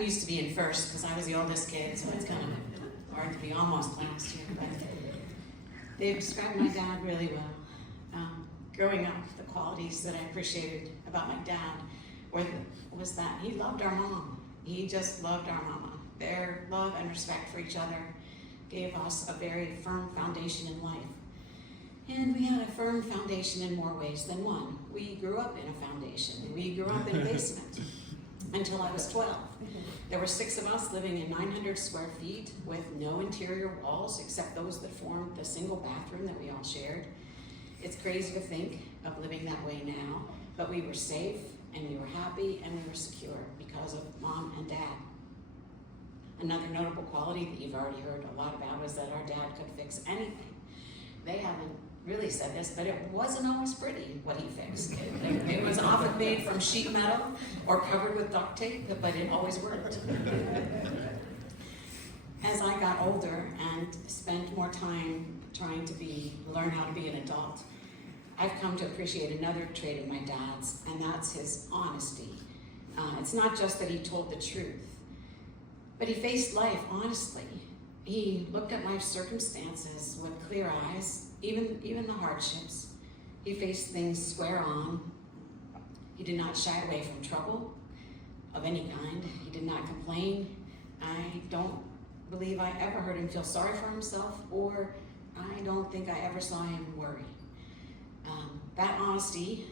I'm used to being first because I was the oldest kid, so it's kind of hard to be almost last year. But they described my dad really well. Growing up, the qualities that I appreciated about my dad was that he loved our mom. He just loved our mama. Their love and respect for each other gave us a very firm foundation in life. And we had a firm foundation in more ways than one. We grew up in a foundation. We grew up in a basement until I was 12. There were 6 of us living in 900 square feet with no interior walls except those that formed the single bathroom that we all shared. It's crazy to think of living that way now, but we were safe and we were happy and we were secure because of Mom and Dad. Another notable quality that you've already heard a lot about was that our dad could fix anything. They haven't really said this, but it wasn't always pretty what he fixed. It was often made from sheet metal or covered with duct tape, but it always worked. As I got older and spent more time trying to learn how to be an adult, I've come to appreciate another trait of my dad's, and that's his honesty. It's not just that he told the truth, but he faced life honestly. He looked at life's circumstances with clear eyes, even the hardships. He faced things square on. He did not shy away from trouble of any kind. He did not complain. I don't believe I ever heard him feel sorry for himself, or I don't think I ever saw him worry. That honesty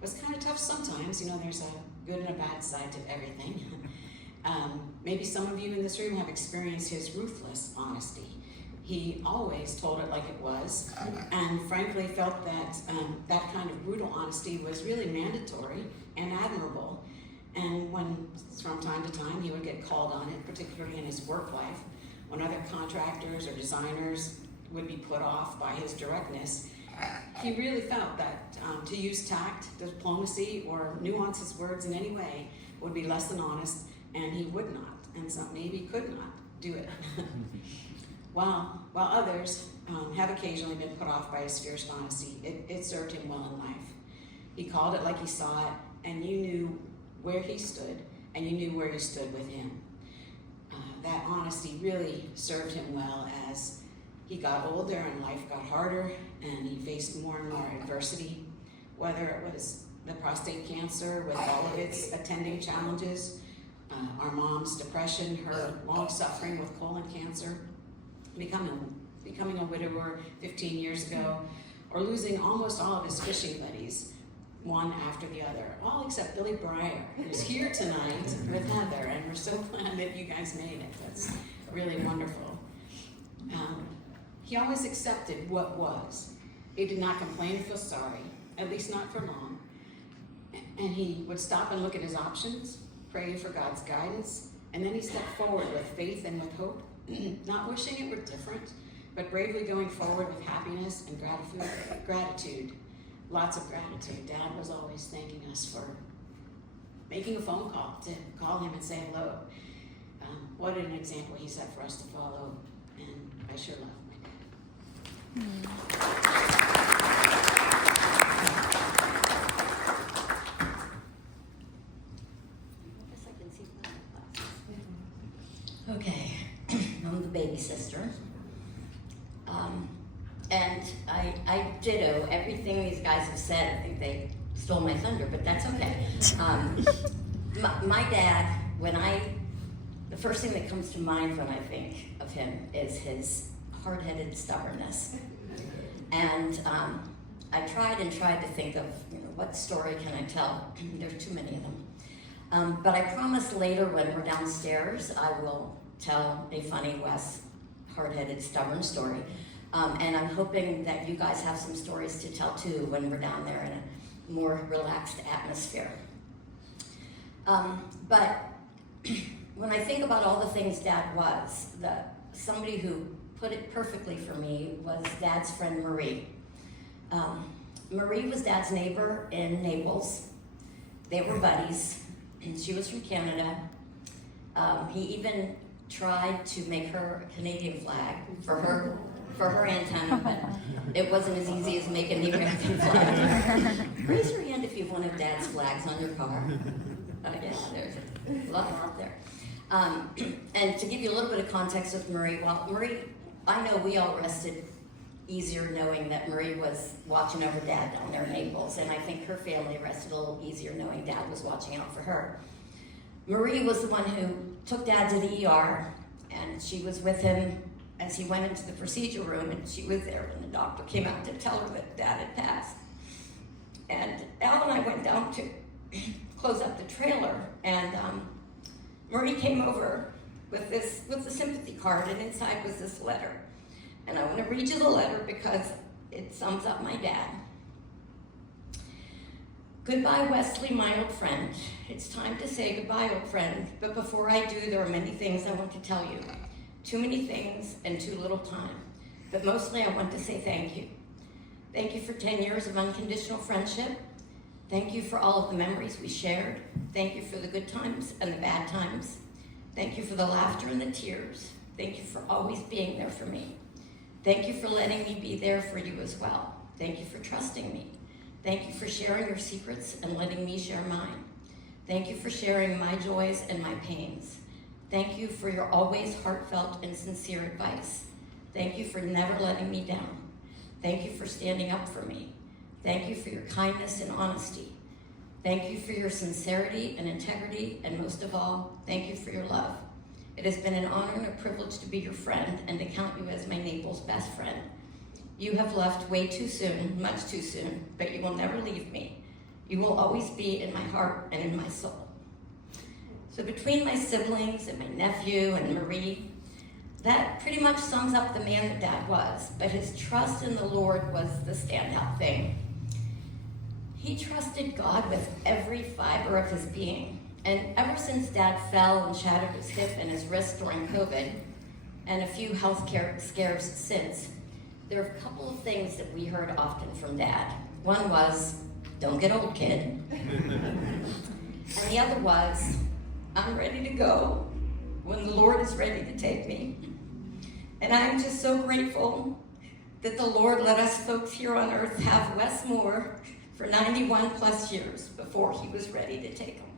was kind of tough sometimes. You know, there's a good and a bad side to everything. Maybe some of you in this room have experienced his ruthless honesty. He always told it like it was, and frankly felt that that kind of brutal honesty was really mandatory and admirable. And when, from time to time, he would get called on it, particularly in his work life, when other contractors or designers would be put off by his directness, he really felt that to use tact, diplomacy, or nuance his words in any way would be less than honest, and he would not, and so maybe could not do it. While others have occasionally been put off by his fierce honesty, it served him well in life. He called it like he saw it, and you knew where he stood, and you knew where you stood with him. That honesty really served him well as he got older and life got harder, and he faced more and more adversity, whether it was the prostate cancer with all of its attending challenges, our mom's depression, her long suffering with colon cancer, becoming a widower 15 years ago, or losing almost all of his fishing buddies, one after the other, all except Billy Breyer, who's here tonight with Heather, and we're so glad that you guys made it. That's really wonderful. He always accepted what was. He did not complain or feel sorry, at least not for long. And he would stop and look at his options, pray for God's guidance, and then he stepped forward with faith and with hope, not wishing it were different, but bravely going forward with happiness and gratitude. Lots of gratitude. Dad was always thanking us for making a phone call to call him and say hello. What an example he set for us to follow, and I sure love my dad. Okay, I'm the baby sister. And I ditto everything these guys have said. I think they stole my thunder, but that's okay. My dad, the first thing that comes to mind when I think of him is his hard-headed stubbornness. And I tried to think of, what story can I tell? There's too many of them. But I promise later when we're downstairs, I will tell a funny Wes hard-headed stubborn story. And I'm hoping that you guys have some stories to tell too when we're down there in a more relaxed atmosphere. But when I think about all the things Dad was, somebody who put it perfectly for me was Dad's friend Marie. Marie was Dad's neighbor in Naples. They were buddies. She was from Canada. He even tried to make her a Canadian flag for her antenna, but it wasn't as easy as making the American flag. Raise your hand if you have one of Dad's flags on your car. Yeah, there's a lot out there. And to give you a little bit of context with Marie, well, Marie, I know we all rested easier knowing that Marie was watching over Dad down there in Naples, and I think her family rested a little easier knowing Dad was watching out for her. Marie was the one who took Dad to the ER, and she was with him as he went into the procedure room, and she was there when the doctor came out to tell her that Dad had passed. And Al and I went down to close up the trailer, and Marie came over with the sympathy card, and inside was this letter. And I want to read you the letter because it sums up my dad. Goodbye, Wesley, my old friend. It's time to say goodbye, old friend. But before I do, there are many things I want to tell you. Too many things and too little time. But mostly I want to say thank you. Thank you for 10 years of unconditional friendship. Thank you for all of the memories we shared. Thank you for the good times and the bad times. Thank you for the laughter and the tears. Thank you for always being there for me. Thank you for letting me be there for you as well. Thank you for trusting me. Thank you for sharing your secrets and letting me share mine. Thank you for sharing my joys and my pains. Thank you for your always heartfelt and sincere advice. Thank you for never letting me down. Thank you for standing up for me. Thank you for your kindness and honesty. Thank you for your sincerity and integrity, and most of all, thank you for your love. It has been an honor and a privilege to be your friend and to count you as my Naples best friend. You have left way too soon, much too soon, but you will never leave me. You will always be in my heart and in my soul. So between my siblings and my nephew and Marie, that pretty much sums up the man that Dad was, but his trust in the Lord was the standout thing. He trusted God with every fiber of his being. And ever since Dad fell and shattered his hip and his wrist during COVID, and a few health scares since, there are a couple of things that we heard often from Dad. One was, don't get old, kid. And the other was, I'm ready to go when the Lord is ready to take me. And I'm just so grateful that the Lord let us folks here on earth have Wes Moore for 91 plus years before he was ready to take him.